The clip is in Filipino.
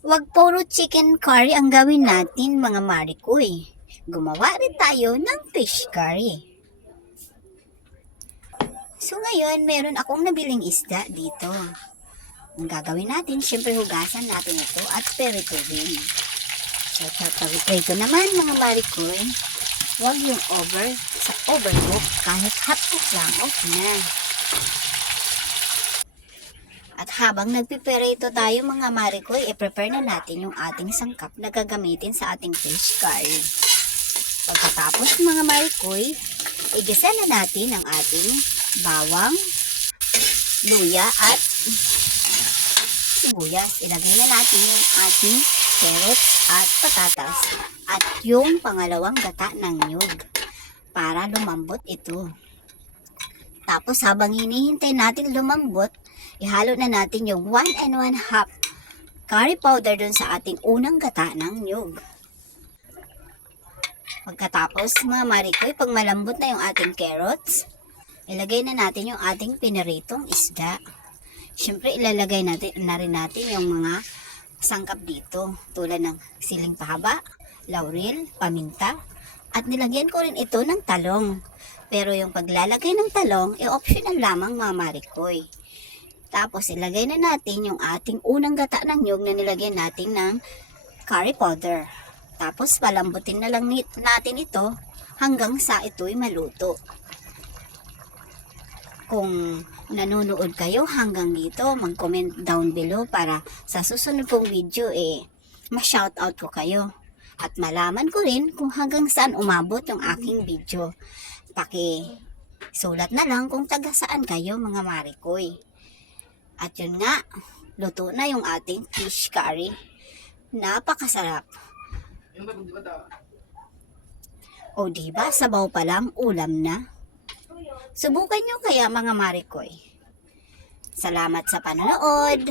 Wag puro chicken curry ang gawin natin mga marikoy. Gumawa rin tayo ng fish curry. So ngayon, meron akong nabiling isda dito. Ang gagawin natin, syempre hugasan natin ito at perituhin. So prito naman mga marikoy, wag yung overcook, kahit hot cook lang, okay na. At habang nagpiperito tayo mga marikoy, i-prepare na natin yung ating sangkap na gagamitin sa ating fish curry. Pagkatapos mga marikoy, igisa na natin ang ating bawang, luya at sibuyas. Ilagay na natin yung ating carrots at patatas at yung pangalawang gata ng niyog para lumambot ito. Tapos habang hinihintay natin lumambot, ihalo na natin yung 1 1/2 curry powder dun sa ating unang gata ng niyog. Pagkatapos mga marikoy, pag malambot na yung ating carrots, ilagay na natin yung ating piniritong isda. Siyempre ilalagay natin na rin natin yung mga sangkap dito tulad ng siling pahaba, laurel, paminta, at nilagyan ko rin ito ng talong. Pero yung paglalagay ng talong, optional lamang mga marikoy. Tapos ilagay na natin yung ating unang gata ng niyog na nilagyan natin ng curry powder. Tapos palambutin na lang natin ito hanggang sa ito'y maluto. Kung nanonood kayo hanggang dito, mag-comment down below para sa susunod kong video ma-shoutout ko kayo. At malaman ko rin kung hanggang saan umabot yung aking video. Sulat na lang kung taga saan kayo mga marikoy. At yun nga, luto na yung ating fish curry. Napakasarap. O diba, sabaw pa lang, ulam na. Subukan nyo kaya mga marikoy. Salamat sa panonood.